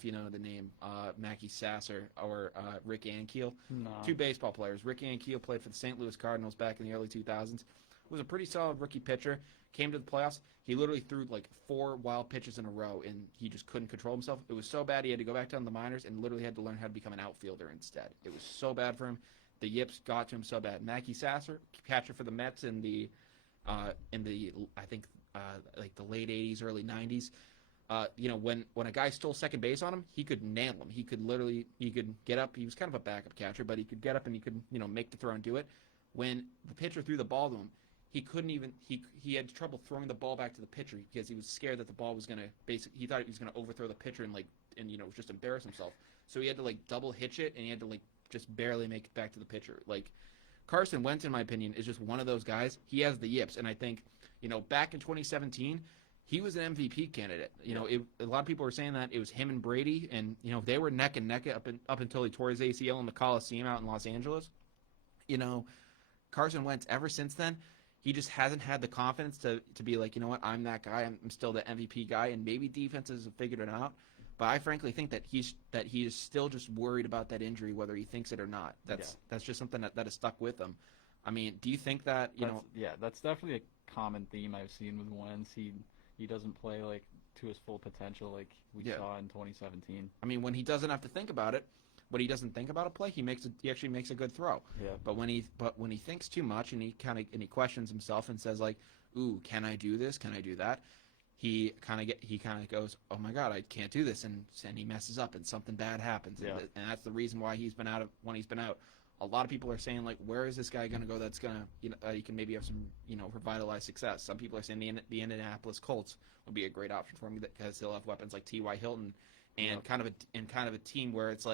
you know the name Mackie Sasser or Rick Ankiel. No. Two baseball players. Rick Ankiel played for the St. Louis Cardinals back in the early 2000s. Was a pretty solid rookie pitcher. Came to the playoffs. He literally threw like 4 wild pitches in a row, and he just couldn't control himself. It was so bad he had to go back down to the minors and literally had to learn how to become an outfielder instead. It was so bad for him. The yips got to him so bad. Mackie Sasser, catcher for the Mets in the I think like the late 80s, early 90s. When a guy stole second base on him, he could nail him. He could get up. He was kind of a backup catcher, but he could get up and he could make the throw and do it. When the pitcher threw the ball to him, he couldn't even he had trouble throwing the ball back to the pitcher because he was scared that the ball was gonna he thought he was gonna overthrow the pitcher and just embarrass himself. So he had to double hitch it, and he had to just barely make it back to the pitcher. Carson Wentz, in my opinion, is just one of those guys. He has the yips, and I think back in 2017, he was an MVP candidate. A lot of people were saying that it was him and Brady, and they were neck and neck up until he tore his ACL in the Coliseum out in Los Angeles. Carson Wentz, ever since then, he just hasn't had the confidence to be like, I'm that guy. I'm still the MVP guy, and maybe defenses have figured it out. But I frankly think that he is still just worried about that injury, whether he thinks it or not. That's just something that has stuck with him. I mean, do you think that Yeah, that's definitely a common theme I've seen with Wentz. He doesn't play to his full potential like we saw in 2017. I mean, when he doesn't have to think about it, when he doesn't think about a play, he actually makes a good throw. Yeah. But when he thinks too much and he questions himself and says ooh, can I do this? Can I do that? He kind of goes, oh my God, I can't do this, and he messes up and something bad happens. Yeah. And that's the reason why he's been out when he's been out. A lot of people are saying where is this guy going to go that's going to he can maybe have some revitalized success. Some people are saying the Indianapolis Colts would be a great option for him because he'll have weapons like T.Y. Hilton and kind of a team where it's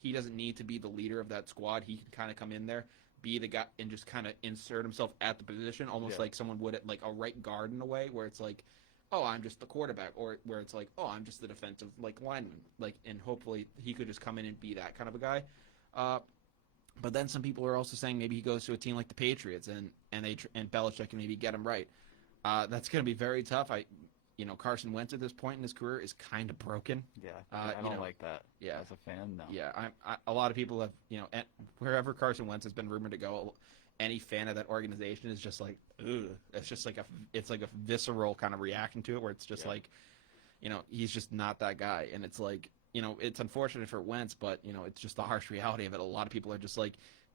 he doesn't need to be the leader of that squad. He can kind of come in there, be the guy, and just kind of insert himself at the position, almost like someone would at a right guard in a way, where it's oh, I'm just the quarterback, or where it's oh, I'm just the defensive lineman, and hopefully he could just come in and be that kind of a guy. But then some people are also saying maybe he goes to a team like the Patriots and Belichick can maybe get him right. That's going to be very tough. Carson Wentz at this point in his career is kind of broken. Yeah, I don't like that. Yeah, as a fan, no. Yeah, a lot of people have, wherever Carson Wentz has been rumored to go, any fan of that organization is just ugh. It's just it's a visceral kind of reaction to it, where it's just he's just not that guy, and it's it's unfortunate for Wentz, but it's just the harsh reality of it. A lot of people are just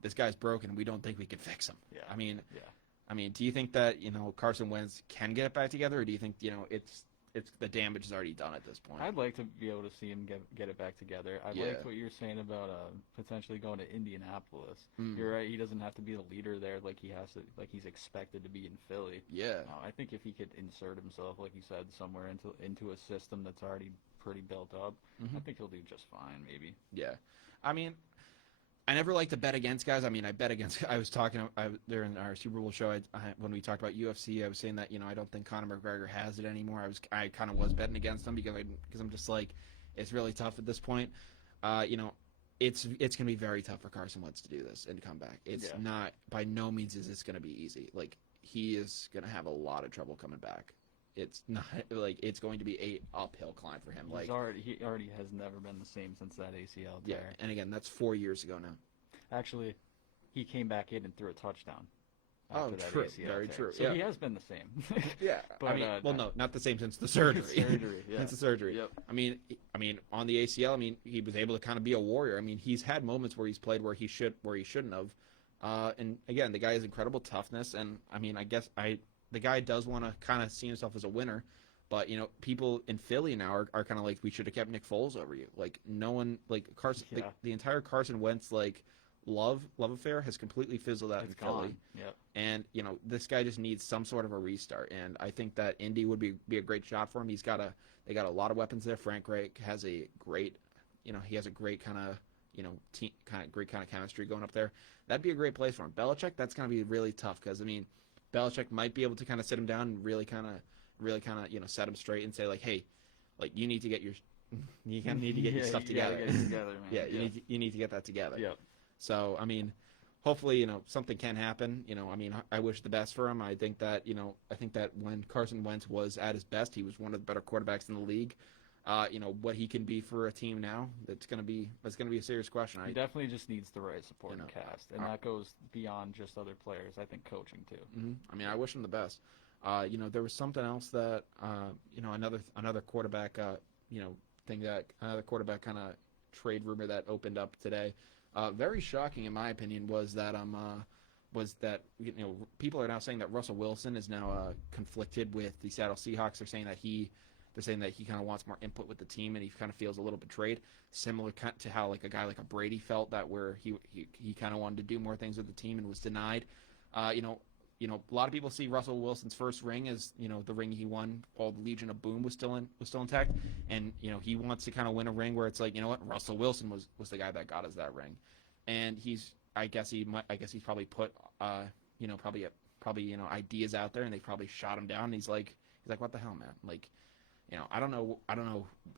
this guy's broken. We don't think we can fix him. Yeah. I mean, I mean, do you think that, Carson Wentz can get it back together, or do you think, it's the damage is already done at this point? I'd like to be able to see him get it back together. I liked what you were saying about potentially going to Indianapolis. You're right. He doesn't have to be the leader there like he's expected to be in Philly. Yeah. I think if he could insert himself, like you said, somewhere into a system that's already pretty built up, I think he'll do just fine. Maybe. Yeah. I mean, I never like to bet against guys. I mean, I was talking during our Super Bowl show when we talked about UFC. I was saying that I don't think Conor McGregor has it anymore. I kind of was betting against him because I'm just like, it's really tough at this point. It's gonna be very tough for Carson Wentz to do this and come back. It's not, by no means is this gonna be easy. Like, he is gonna have a lot of trouble coming back. It's not like it's going to be a uphill climb for him. Like, he already has never been the same since that ACL tear. Yeah, and again, that's 4 years ago now. Actually, he came back in and threw a touchdown. After that true, ACL very tear. True. So he has been the same. Yeah, but, not the same since the surgery. Since the surgery. Yep. I mean, on the ACL, he was able to kind of be a warrior. I mean, he's had moments where he's played where he shouldn't have. And again, the guy has incredible toughness, and I mean, I guess the guy does want to kind of see himself as a winner, but people in Philly now are kind of like, we should have kept Nick Foles over you. Like, no one, like Carson, the entire Carson Wentz love affair has completely fizzled out in Philly. Yep. And this guy just needs some sort of a restart, and I think that Indy would be a great shot for him. They got a lot of weapons there. Frank Reich has a great, he has a great kind of great kind of chemistry going up there. That'd be a great place for him. Belichick, that's going to be really tough because Belichick might be able to kind of sit him down and really kind of set him straight and say, like, hey, like, you need to get your stuff together. Get it together, man. Yeah, you need to get that together. Yep. So I mean, hopefully something can happen. I mean, I wish the best for him. I think that when Carson Wentz was at his best, he was one of the better quarterbacks in the league. What he can be for a team now, that's gonna be a serious question. He definitely just needs the right supporting cast, and that goes beyond just other players. I think coaching too. Mm-hmm. I mean, I wish him the best. There was something else that another quarterback another quarterback kind of trade rumor that opened up today. Very shocking in my opinion was that people are now saying that Russell Wilson is now conflicted with the Seattle Seahawks. They're saying that he kind of wants more input with the team, and he kind of feels a little betrayed, similar to how like a guy like a Brady felt, that where he kind of wanted to do more things with the team and was denied. A lot of people see Russell Wilson's first ring as the ring he won while the Legion of Boom was still intact, and he wants to kind of win a ring where it's like, Russell Wilson was the guy that got us that ring, and I guess he's probably put ideas out there, and they probably shot him down, and he's like, what the hell, man? Like, I don't know,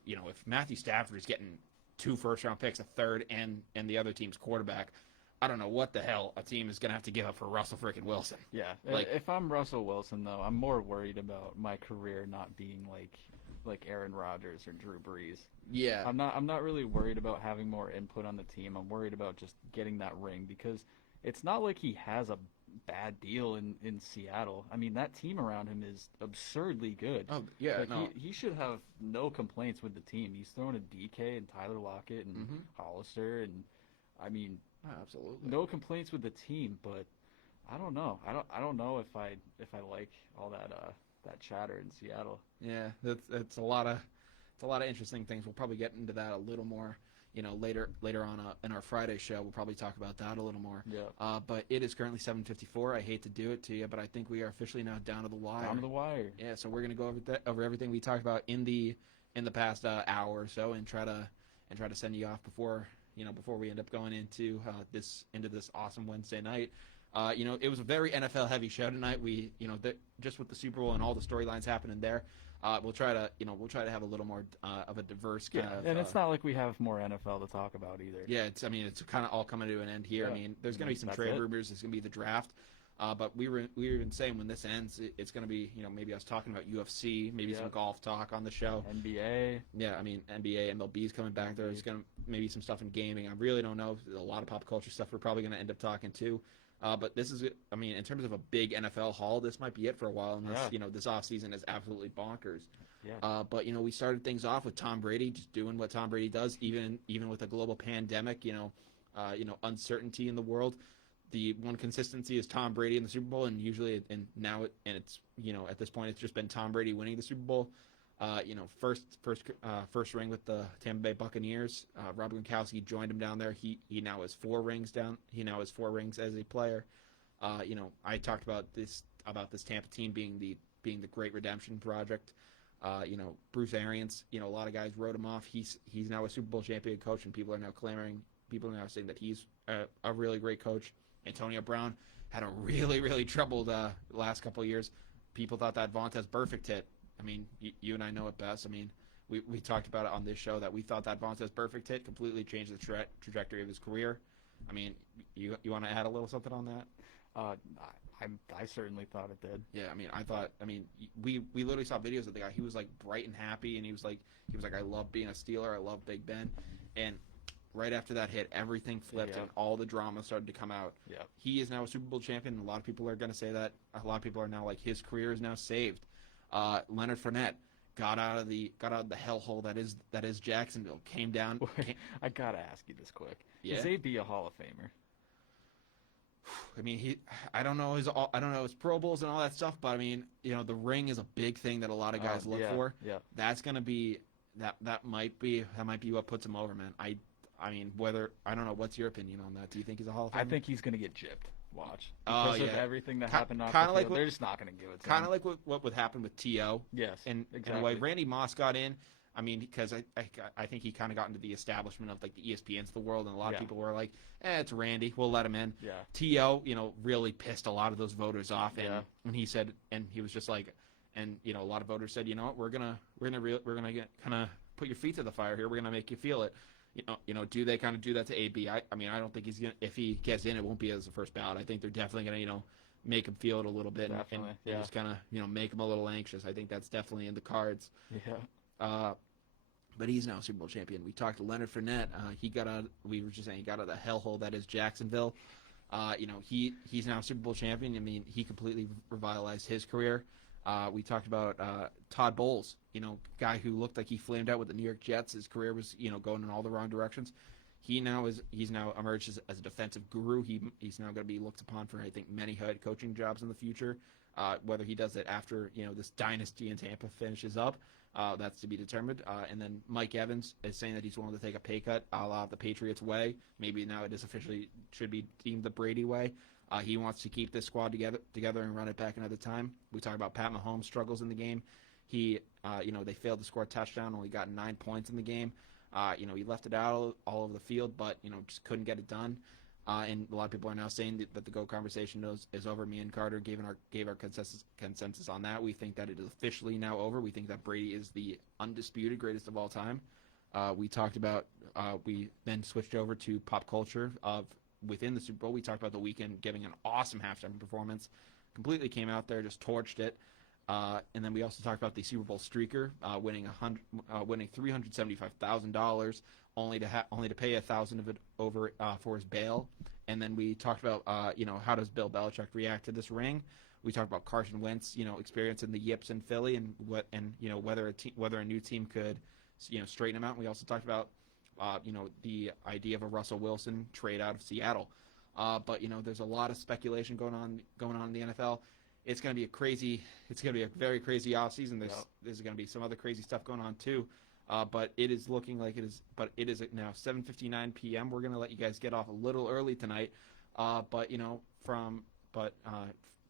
if Matthew Stafford is getting 2 first-round picks, a third, and the other team's quarterback, I don't know what the hell a team is going to have to give up for Russell freaking Wilson. Yeah. Like, if I'm Russell Wilson, though, I'm more worried about my career not being like Aaron Rodgers or Drew Brees. Yeah. I'm not really worried about having more input on the team. I'm worried about just getting that ring, because it's not like he has a bad deal in Seattle. I mean, that team around him is absurdly good. Oh, yeah. Like, he should have no complaints with the team. He's thrown a DK and Tyler Lockett and Hollister, and I mean, absolutely no complaints with the team. But I don't know. I don't know if I like all that chatter in Seattle. Yeah, it's a lot of interesting things. We'll probably get into that a little more, later on in our Friday show. We'll probably talk about that a little more. Yeah. But it is currently 7:54. I hate to do it to you, but I think we are officially now down to the wire. Down to the wire. Yeah. So we're gonna go over everything we talked about in the past hour or so, and try to send you off before we end up going into this awesome Wednesday night. It was a very NFL heavy show tonight. We, just with the Super Bowl and all the storylines happening there, we'll try to have a little more of a diverse kind of. And it's not like we have more NFL to talk about either. Yeah, it's kind of all coming to an end here. Yeah. I mean, there's going to be some trade rumors. There's going to be the draft. But we were even saying when this ends, it's going to be, maybe I was talking about UFC, maybe some golf talk on the show. NBA. Yeah, I mean, NBA, MLB is coming back. There's going to maybe some stuff in gaming. I really don't know. There's a lot of pop culture stuff we're probably going to end up talking to. But this is, I mean, in terms of a big NFL haul, this might be it for a while. Unless, this offseason is absolutely bonkers. Yeah. But, we started things off with Tom Brady just doing what Tom Brady does, even with a global pandemic, uncertainty in the world. the one consistency is Tom Brady in the Super Bowl, and usually, it's at this point it's just been Tom Brady winning the Super Bowl. First ring with the Tampa Bay Buccaneers. Rob Gronkowski joined him down there. He now has 4 rings down. He now has 4 rings as a player. I talked about this Tampa team being the great redemption project. Bruce Arians. A lot of guys wrote him off. He's now a Super Bowl champion coach, and people are now saying that he's a really great coach. Antonio Brown had a really, really troubled last couple of years. People thought that Vontaze Burfict hit. I mean, you and I know it best. I mean, we talked about it on this show that we thought that Vontaze Burfict hit completely changed the trajectory of his career. I mean, you want to add a little something on that? I certainly thought it did. Yeah, we literally saw videos of the guy. He was like bright and happy, and he was like, I love being a Steeler. I love Big Ben, and right after that hit, everything flipped and all the drama started to come out. Yeah, he is now a Super Bowl champion. And a lot of people are going to say that. A lot of people are now like, his career is now saved. Leonard Fournette got out of the hellhole that is Jacksonville. Came down. I gotta ask you this quick. Yeah? Is AB a Hall of Famer? I mean, I don't know his Pro Bowls and all that stuff, but I mean, the ring is a big thing that a lot of guys look for. Yeah, that's gonna be that might be what puts him over, man. I mean, I don't know. What's your opinion on that? Do you think he's a Hall of Famer? I think he's gonna get gypped. Watch. Because of everything that happened off the field, like they're just not going to give it to him. Kind of like what would happen with T.O. Yes, and exactly. In a way, Randy Moss got in. I mean, because I think he kind of got into the establishment of like the ESPNs of the world, and a lot of people were like, it's Randy, we'll let him in. Yeah. T.O., really pissed a lot of those voters off, and he said, and he was just like, and a lot of voters said, you know what, we're gonna get kind of put your feet to the fire here. We're gonna make you feel it. Do they kind of do that to AB? I mean, I don't think he's gonna. If he gets in, it won't be as the first ballot. I think they're definitely gonna, make him feel it a little bit and just kind of, make him a little anxious. I think that's definitely in the cards. Yeah. But he's now Super Bowl champion. We talked to Leonard Fournette. He got out. We were just saying he got out of the hellhole that is Jacksonville. He's now Super Bowl champion. I mean, he completely revitalized his career. We talked about Todd Bowles, guy who looked like he flamed out with the New York Jets. His career was, going in all the wrong directions. He's now emerged as a defensive guru. He's now going to be looked upon for, I think, many head coaching jobs in the future. Whether he does it after, this dynasty in Tampa finishes up, that's to be determined. And then Mike Evans is saying that he's willing to take a pay cut, a la the Patriots way. Maybe now it is officially should be deemed the Brady way. He wants to keep this squad together and run it back another time. We talk about Pat Mahomes' struggles in the game. They failed to score a touchdown, only got 9 points in the game. He left it out all over the field, but, just couldn't get it done. And a lot of people are now saying that the GOAT conversation is over. Me and Carter gave our consensus on that. We think that it is officially now over. We think that Brady is the undisputed greatest of all time. We talked about, we then switched over to pop culture of within the Super Bowl. We talked about the Weeknd giving an awesome halftime performance. Completely came out there, just torched it. And then we also talked about the Super Bowl streaker winning $375,000, only to pay $1,000 of it over for his bail. And then we talked about how does Bill Belichick react to this ring. We talked about Carson Wentz, experience in the yips in Philly, and whether a new team could straighten him out. And we also talked about the idea of a Russell Wilson trade out of Seattle. But there's a lot of speculation going on in the NFL. It's going to be a very crazy offseason. There's going to be some other crazy stuff going on too. But it is looking like it is. But it is now 7:59 p.m. We're going to let you guys get off a little early tonight. But you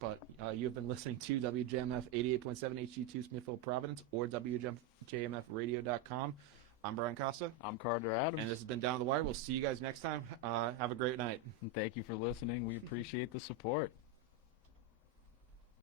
have been listening to WJMF 88.7 HD2 Smithville, Providence, or WJMFradio.com. I'm Brian Costa. I'm Carter Adams. And this has been Down the Wire. We'll see you guys next time. Have a great night. And thank you for listening. We appreciate the support.